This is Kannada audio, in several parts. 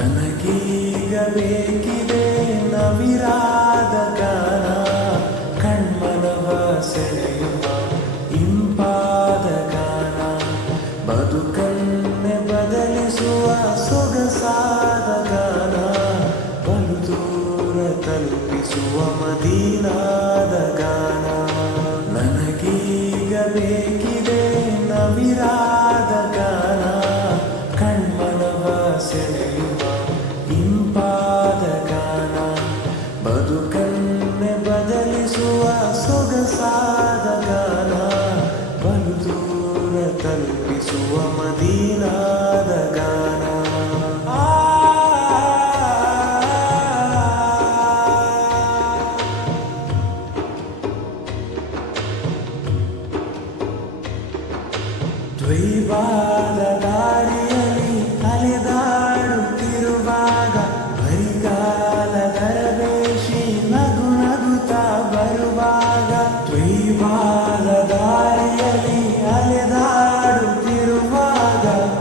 ನನಗೀಗ ಬೇಕಿದೆ ನವಿರಾದ ಗಾನ, ಕಣ್ಮನವ ಸೆಳೆಯುವ ಇಂಪಾದ ಗಾನ, ಬದುಕನ್ನೇ ಬದಲಿಸುವ ಸೊಗಸಾದ ಗಾನ, ಬಲು ದೂರ ತಲುಪಿಸುವ ಮದೀನಾದ ಗಾನ. ನನಗೀಗ ಬೇಕಿದೆ ನವಿರಾದ ಗಾನ, ಕಣ್ಮನವ ಸೆಳೆಯುವ ಇಂಪಾದ ಗಾನ, ಬದುಕನ್ನೇ ಬದಲಿಸುವ ಸೊಗಸಾದ ಗಾನ, ಬಲು ದೂರ ತಲುಪಿಸುವ ಮದೀನಾದ ಗಾನ. ದ್ವೈವಾದ ದಾರಿಯಲ್ಲಿ ಅಲೆದಾಡುತ್ತಿರುವಾಗ ಬರಿಗಾಲ ದರವೇಶಿ ನಗು ನಗುತ್ತಾ ಬರುವಾಗ, ದ್ವೈವಾದ ದಾರಿಯಲ್ಲಿ ಅಲೆದಾಡುತ್ತಿರುವಾಗ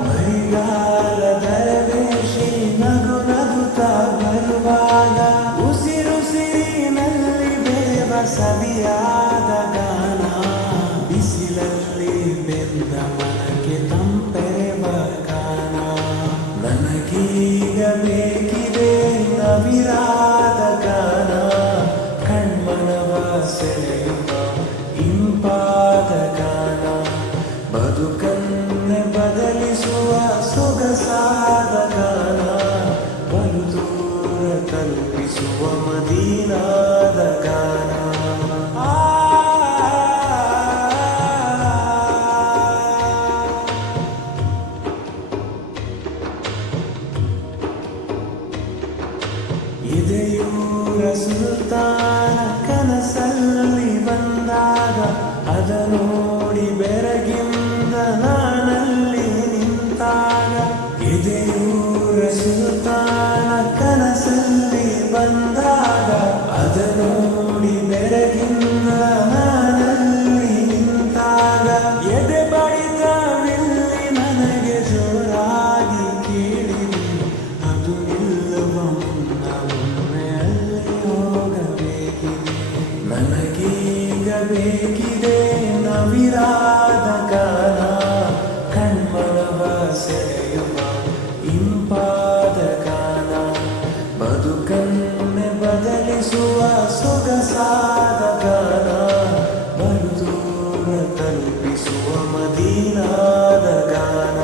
ಬರಿಗಾಲ ದರವೇಶಿ ನಗು ನಗುತ್ತಾ ಬರುವಾಗ, ಉಸಿರುಸಿರಿನಲ್ಲಿ ಬೇವ ಸವಿಯಾದ ಗಾನ, ಬಿಸಿಲಲ್ಲಿ ಬೆಂದ ಮನಕ್ಕೆ ತಂಪೆರೆವ ಗಾನ. ನನಗೀಗ ಬೇಕಿದೆ ನವಿರಾದ ಗಾನ, ಕಣ್ಮನವ ಸೆಳೆಯುವ ಇಂಪಾದ ಗಾನ, ಬದುಕನ್ನೇ ಬದಲಿಸುವ ಸೊಗಸಾದ ಗಾನ, ಬಲು ದೂರ ತಲುಪಿಸುವ ಮದೀನಾದ ಗಾನ. ಇದೆಯೂರ ಸುಲ್ತಾನ ಕನಸಲ್ಲಿ ಬಂದಾಗ, ಅದ ನೋಡಿ ಬೆರಗಿಂದ ನಾನಲ್ಲಿ ನಿಂತಾಗ, ಇದೆಯೂರ ಸುಲ್ತಾನ ಕನಸಲ್ಲಿ ಬಂದಾಗ, ಅದ ನೋಡಿ ಬೆರಗಿಂದ ನಾನಲ್ಲಿ ನಿಂತಾಗ, ಎದೆ ಬಡಿತವಿಲ್ಲಿ ನನಗೆ ಜೋರಾಗಿ ಕೇಳಿದೆ, ಅದು ನಿಲ್ಲುವ ನನಗೀಗ ಬೇಕಿದೆ ನವಿರಾದ ಗಾನ, ಕಣ್ಮನವ ಸೆಳೆಯುವ ಇಂಪಾದ ಗಾನ, ಬದುಕನ್ನೇ ಬದಲಿಸುವ ಸೊಗಸಾದ ಗಾನ, ಬಲು ದೂರ ತಲುಪಿಸುವ ಮದೀನಾದ ಗಾನ.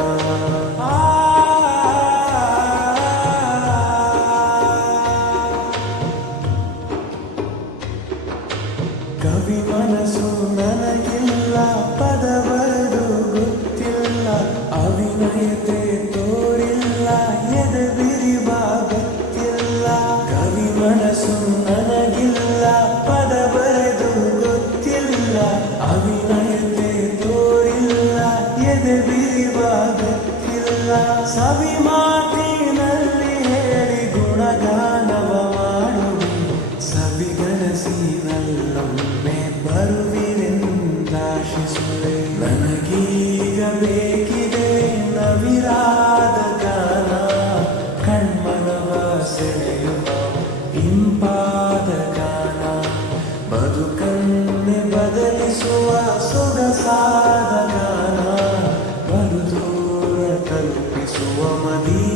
ಕವಿ ಮನಸ್ಸು ನನಗಿಲ್ಲ, ಪದ ಬರೆದು ಗೊತ್ತಿಲ್ಲ, ಅಭಿನಯತೆ ತೋರಿಲ್ಲ, ಎದೆ ಬಿರಿವ ಗೊತ್ತಿಲ್ಲ. ಕವಿ ಮನಸ್ಸು ನನಗಿಲ್ಲ, ಪದ ಬರೆದು ಗೊತ್ತಿಲ್ಲ, ಅಭಿನಯತೆ ತೋರಿಲ್ಲ, ಎದೆ ಬಿರಿವ ಗೊತ್ತಿಲ್ಲ. ಸವಿ ಮಾತಿನಲ್ಲಿ ಹೇಳಿ ಗುಣಗಾನವ ಮಾಡುವೆ, ಸವಿಗನಸಿನಲ್ಲೊಮ್ಮೆ ಬರುವಿರೆಂದಾಶಿಸುವೆ. ನನಗೀಗ ಬೇಕಿದೆ ನವಿರಾದ ಗಾನ, ಕಣ್ಮನವ ಸೆಳೆಯುವ ಇಂಪಾದ ಗಾನ, ಬದುಕನ್ನೇ ಬದಲಿಸುವ ಸೊಗಸಾದ ಗಾನ, ಬಲು ದೂರ ತಲುಪಿಸುವ ಮದೀನಾದ